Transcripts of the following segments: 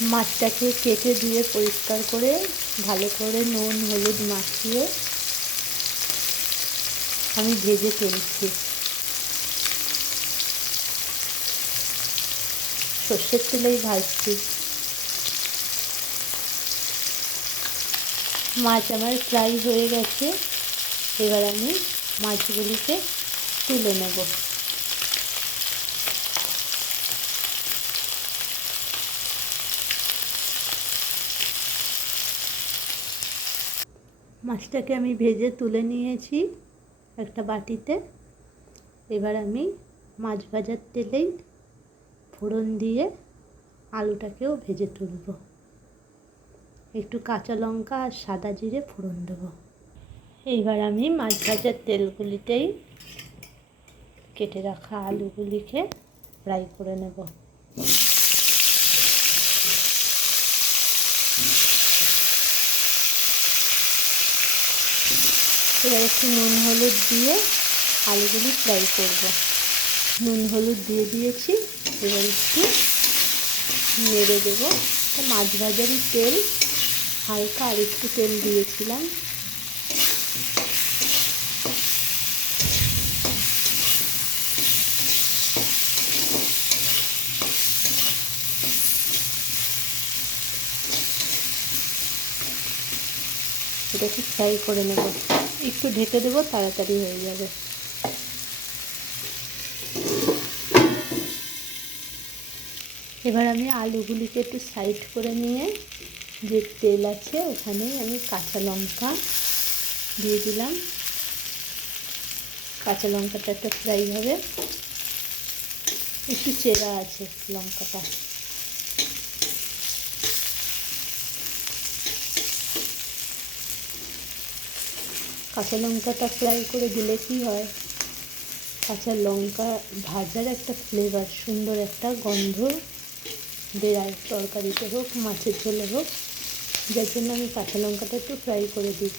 মাছটাকে কেটে ধুয়ে পরিষ্কার করে ভালো করে নুন হলুদ মাখিয়ে আমি ভেজে তুলছি। সর্ষের তেলেই ভাজছি। মাছ আমার ফ্রাই হয়ে গেছে। এবার আমি মাছগুলিকে তুলে নেব। মাছটাকে আমি ভেজে তুলে নিয়েছি একটা বাটিতে। এবার আমি মাছ ভাজার তেলেই ফোড়ন দিয়ে আলুটাকেও ভেজে তুলব। একটু কাঁচা লঙ্কা আর সাদা জিরে ফোড়ন দেব। এইবার আমি মাছ ভাজার তেলগুলিতেই কেটে রাখা আলুগুলিকে ফ্রাই করে নেব। এবার একটু নুন হলুদ দিয়ে আলুগুলি ফ্রাই করব। নুন হলুদ দিয়ে দিয়েছি। এবার একটু নেড়ে দেবো। মাছ ভাজারই তেল, হালকা আর একটু তেল দিয়েছিলাম। এটাকে ফ্রাই করে নেব। একটু ঢেকে দেবো, তাড়াতাড়ি হয়ে যাবে। এবার আমি আলুগুলিকে একটু সাইড করে নিয়ে যে তেল আছে ওখানেই আমি কাঁচা লঙ্কা দিয়ে দিলাম। কাঁচা লঙ্কাটা একটা ফ্রাই হবে। একটু চেরা আছে লঙ্কাটা। কাঁচা লঙ্কাটা ফ্রাই করে দিলে কী হয়, কাঁচা লঙ্কা ভাজার একটা ফ্লেভার, সুন্দর একটা গন্ধ বেরায়, তরকারিতে হোক মাছের ঝোলে হোক। যার জন্য আমি কাঁচা লঙ্কাটা একটু ফ্রাই করে দিই।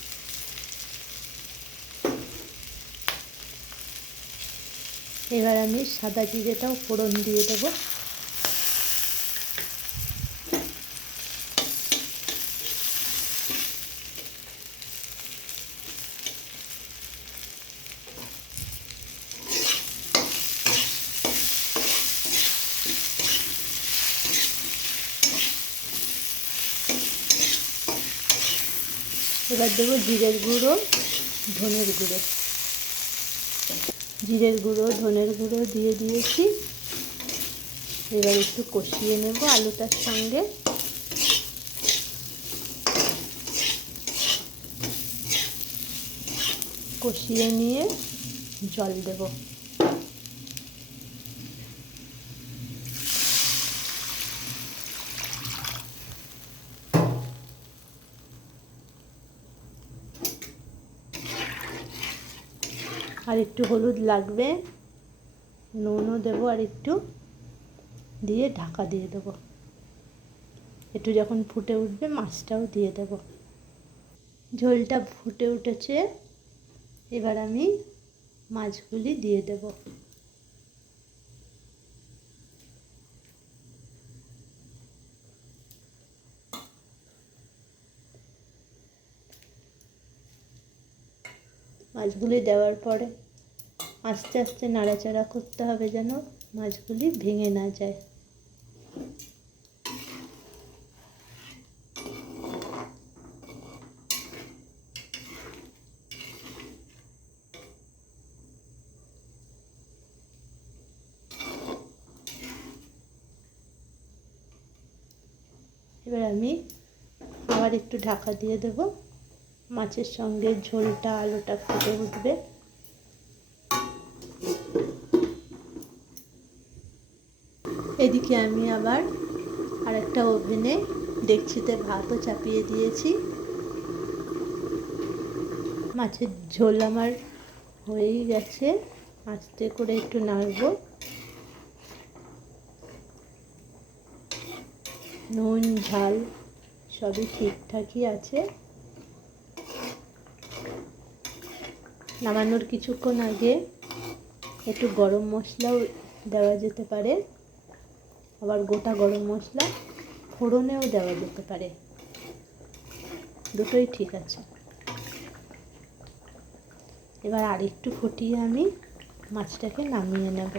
এবার আমি সাদা জিরেটাও ফোড়ন দিয়ে দেবো। এবার দেবো জিরের গুঁড়ো, ধনের গুঁড়ো। জিরের গুঁড়ো ধনের গুঁড়ো দিয়ে দিয়েছি। এবার একটু কষিয়ে নেব আলুটার সঙ্গে। কষিয়ে নিয়ে জল দেব। আর একটু হলুদ লাগবে, নুনও দেবো আর একটু, দিয়ে ঢাকা দিয়ে দেবো। একটু যখন ফুটে উঠবে মাছটাও দিয়ে দেব। ঝোলটা ফুটে উঠেছে। এবার আমি মাছগুলি দিয়ে দেব। মাছগুলি দেওয়ার পরে আস্তে আস্তে নাড়াচাড়া করতে হবে যেন মাছগুলি ভেঙে না যায়। এবার আমি আবার একটু ঢাকা দিয়ে দেব। মাছের সঙ্গে ঝোলটা আলুটা ফুটে উঠবে। এদিকে আমি আবার আরেকটা ওভেনে ডেকচিতে ভাতও চাপিয়ে দিয়েছি। মাছের ঝোল আমার হয়েই গেছে। আস্তে করে একটু নাড়ব। নুন ঝাল সবই ঠিকঠাকই আছে। নামানোর কিছুক্ষণ আগে একটু গরম মশলাও দেওয়া যেতে পারে, আবার গোটা গরম মশলা ফোড়নেও দেওয়া যেতে পারে, দুটোই ঠিক আছে। এবার আরেকটু ফুটিয়ে আমি মাছটাকে নামিয়ে নেব।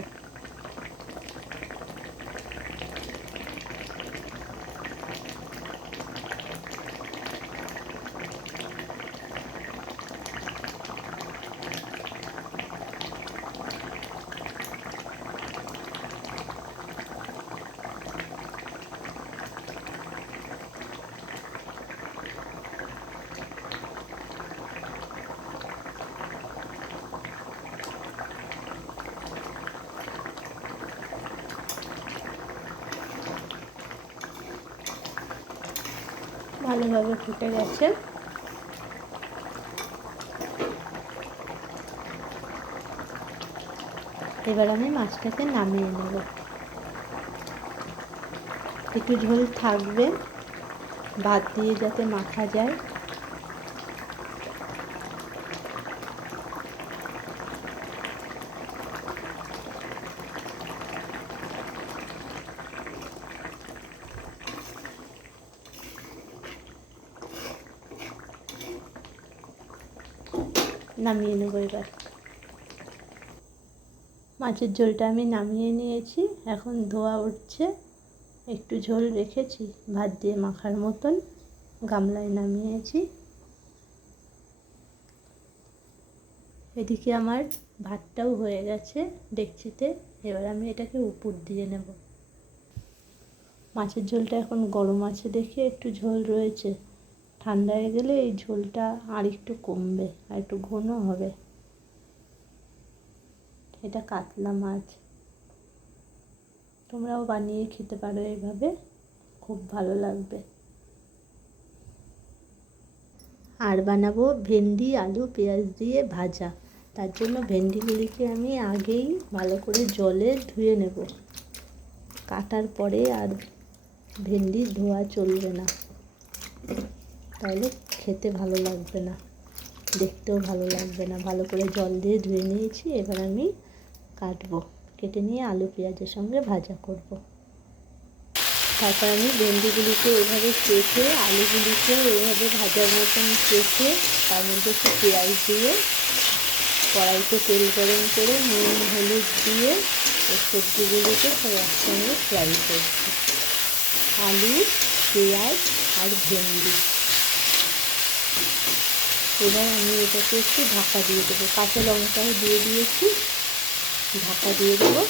ভালোভাবে ফুটে গেছে। এবার আমি মাছটাকে নামিয়ে নেব। একটু ঝোল থাকবে, ভাত দিয়ে যাতে মাখা যায়। নামিয়ে নেব এবার। মাছের ঝোলটা আমি নামিয়ে নিয়েছি, এখন ধোয়া উঠছে। একটু ঝোল রেখেছি ভাত দিয়ে মাখার মতন, গামলায় নামিয়েছি। এদিকে আমার ভাতটাও হয়ে গেছে ডেকচিতে। এবার আমি এটাকে উপর দিয়ে নেব। মাছের ঝোলটা এখন গরম আছে দেখে একটু ঝোল রয়েছে, ঠান্ডা হয়ে গেলে এই ঝোলটা আর একটু কমবে, আর একটু ঘন হবে। এটা কাতলা মাছ, তোমরাও বানিয়ে খেতে পারো এইভাবে, খুব ভালো লাগবে। আর বানাবো ভেন্ডি আলু পেঁয়াজ দিয়ে ভাজা। তার জন্য ভেন্ডিগুলিকে আমি আগেই ভালো করে জলে ধুয়ে নেব। কাটার পরে আর ভেন্ডি ধোয়া চলবে না, তাহলে খেতে ভালো লাগবে না, দেখতেও ভালো লাগবে না। ভালো করে জল দিয়ে ধুয়ে নিয়েছি, এবার আমি কাটবো। কেটে নিয়ে আলু পেঁয়াজের সঙ্গে ভাজা করব। তারপর আমি ভেন্ডিগুলিকে এভাবে কেটে, আলুগুলিকে এভাবে ভাজার মতন কেটে, তার মধ্যে একটু পেঁয়াজ দিয়ে কড়াইতে তেল গরম করে নুন হলুদ দিয়ে এই সবজিগুলিকে সব একসঙ্গে ফ্রাই করছি। আলু পেঁয়াজ আর ভেন্ডি। এবার আমি এটাকে একটু ঢাকা দিয়ে দেবো, কাঁচা লঙ্কাও দিয়ে দিয়েছি, ঢাকা দিয়ে দেবো।